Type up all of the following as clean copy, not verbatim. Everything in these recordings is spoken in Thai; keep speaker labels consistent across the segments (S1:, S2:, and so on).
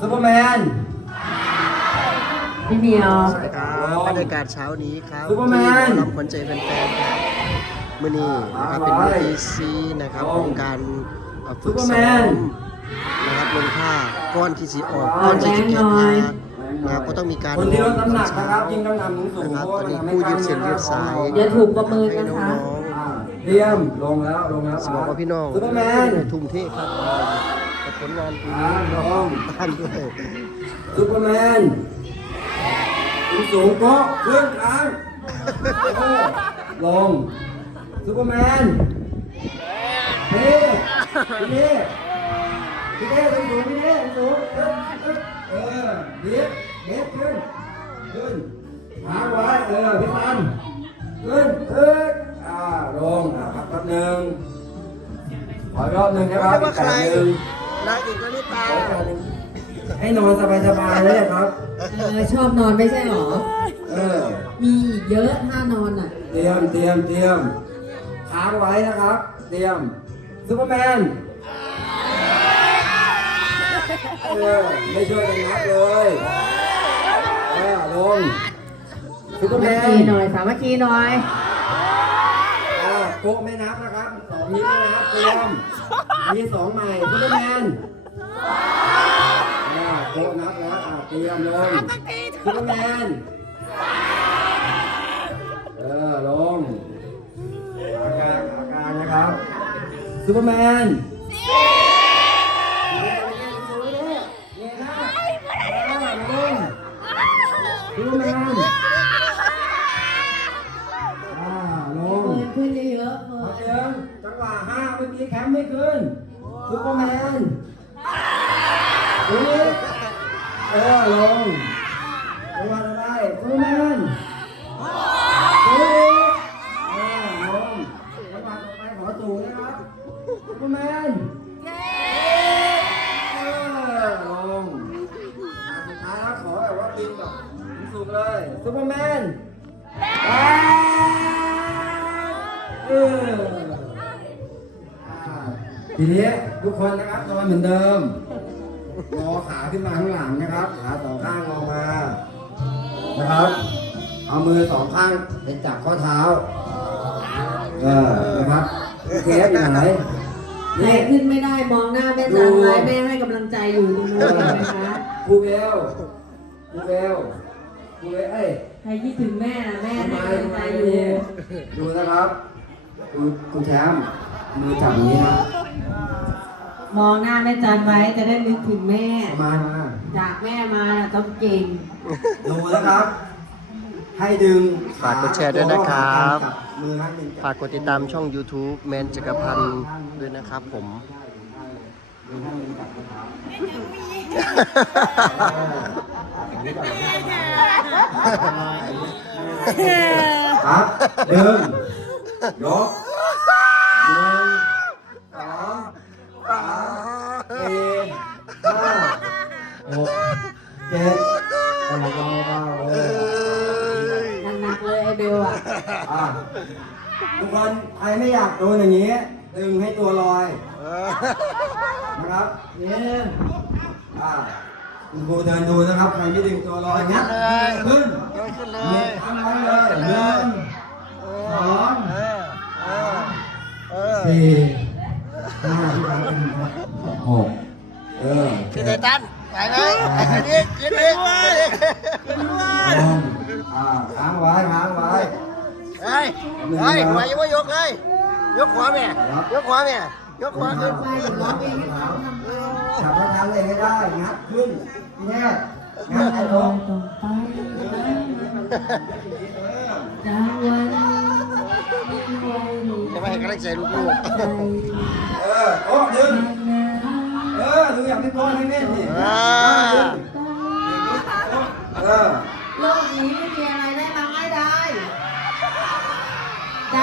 S1: ซูเปอร์แมน
S2: พี่เหมียว
S3: สวัสดีครับบรรยากาศเช้านี้ครับ
S1: ซูเปอร์แมน
S3: ที่รับขวัญใจแฟนๆครับมื้อนี้นะครับเป็นมื้อที่ซีนะครับของการฝึกซ้อมนะครับลงท่าก้อนที่สีออกก้อนที่จะแข่งท่านะครับก็ต้องมีการ
S1: คนที่ลดน้ำหนักนะครับยิ่งน้ำหนักสูง
S3: นะครับตอนนี้ผู้ยืดเส้นยืดสาย
S2: อย่าถูกประเมิน
S3: ให้
S2: นะ
S3: น้
S2: คะ
S3: อง
S1: เตรียมลงแล้ว
S3: ๆสบอกว่าพี่น้อง
S1: ซูเปอร์แมน
S3: ทุ่มเทครับกับผลงานปีนี้
S1: ลง
S3: ท่านด้วย
S1: ซูเปอร์แมนสูงโป๊ะขึ้นกลางลงซูเปอร์แมนพี่สูงสูงเด็ดขึ้นหางไว้พี่ตันขึ้นลงพักแป๊บนึงขอรอบหนึ่งนะครับ
S3: ว่าใคร
S1: หนึ่ง
S3: นางเอกนิตา
S1: ให้นอนสบายๆเลยครับ
S2: ชอบนอนไม่ใช่หรอ มีอีกเยอะท่านอนอ่ะ
S1: เตรียมค้างไว้นะครับเตรียมซูเปอร์แมนไม่ช่วยกันนับเลยลงซูเปอร์แม
S2: สาน มัคคีหน่อยสามัคคีหน่อย
S1: โกะไม่นับนะครับ2 นี้ไม่นับเตรียมมี2ใหม่ซูเปอร์แมนโกะนับแล้วเตรียมลงซูเปอร์แมนลงขากลางนะครับซูเปอร์แมนซูเปอร์แมนลง
S2: ขึ้นเยอะ
S1: ขอเสียงจังหวะ5เมื่อกี้แคมป์ไม่ขึ้นซูเปอร์แมนลงจังหวะอะไรซูเปอร์แมนลงจังหวะต่อไปขอสูงนะครับซูเปอร์แมนลงสุดท้ายแล้วขอแบบว่าบินแบบสูงเลยซูเปอร์แมนทีนี้ทุกคนนะครับนอนเหมือนเดิมงอขาขึ้นมาข้างหลังนะครับขา2 ข้างงอมานะครับเอามือ2 ข้างไปจับข้อเท้านะครับเคสอยู่ไหน
S2: ใครขึ้นไม่ได้มองหน้าแม่จันไว้แม่ให้กำลังใจอยู่ตรงนู้นนะคะ
S1: ครูเบล
S2: ใครคิดถึงแม่แม่ให้กำลังใจอยู่
S1: ดูนะครับคุณแชมป์มือจับอย่างนี้นะ
S2: มองหน้าแม่จันไว้จะได้นึกถึงแม่
S1: มา
S2: จากแม่มาต้องเก่ง
S1: ดูนะครับ ให้ดึง
S3: ฝากกดแชร์ด้วยนะครับ
S1: มือข้างหนึ่ง
S3: ฝากกดติดตามช่อง YouTube แมนจักรพันธ์ด้วยนะครับผม
S1: มือข้างหนึ่งจับข้อเท้าครับดึงยก1 2 3 4 5 6 7
S2: หนักๆเลยไอเบลอ่ะ
S1: ทุกคนใครไม่อยากโดนอย่างนี้ ดึงให้ตัวลอยนะครับนี่คุณครูเดินดูนะครับใครไม่ดึงตัวลอยงัดขึ้นทำไว้เลย1 2 4 5 6
S3: พี่ไททันไปเลยขึ้นอีก
S1: ค้างไว้
S3: เฮ้ยหัวยังไม่ยกเลย ยกขวาแม่ยกขวาขึ้น
S1: จับไว้ทันเลยไม่ได้งัดขึ้นพี่แน่งัดให้ลง
S3: จะไปให้กำลังใจลูก
S1: โอ้ดึงดูอย่างที่โต้ให้แน่นดิ
S2: โลกนี้ไม่มีอะไรได้มาง่ายได้ใจ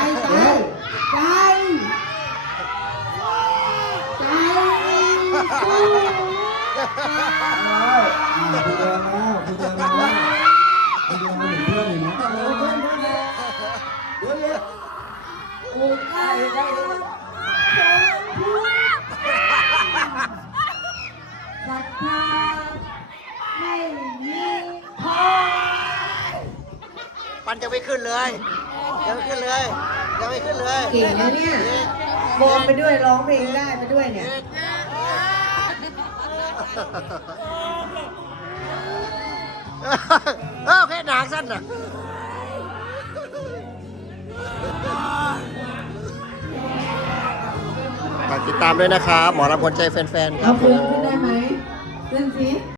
S1: คุณเดินมาคุณเดินมาเหมือนเพื่อนเลยนะ
S2: ศรัทธาไม่มีพอ
S3: ปันจะไม่ขึ้นเลยยังไม่ขึ้นเลยยังไม่ขึ้นเลย
S2: เก่งนะเนี่ยโบนไปด้วยร้องเพลงได้ไปด้วยเนี่ย
S3: โอเคหนังสั้นน่ะฝากติดตามด้วยนะครับ หมอลำคนใจแฟนๆครั
S2: เอา
S3: บผ
S2: เพื่อน
S3: ม
S2: ขึ้นได้ไหมขึ้นสิ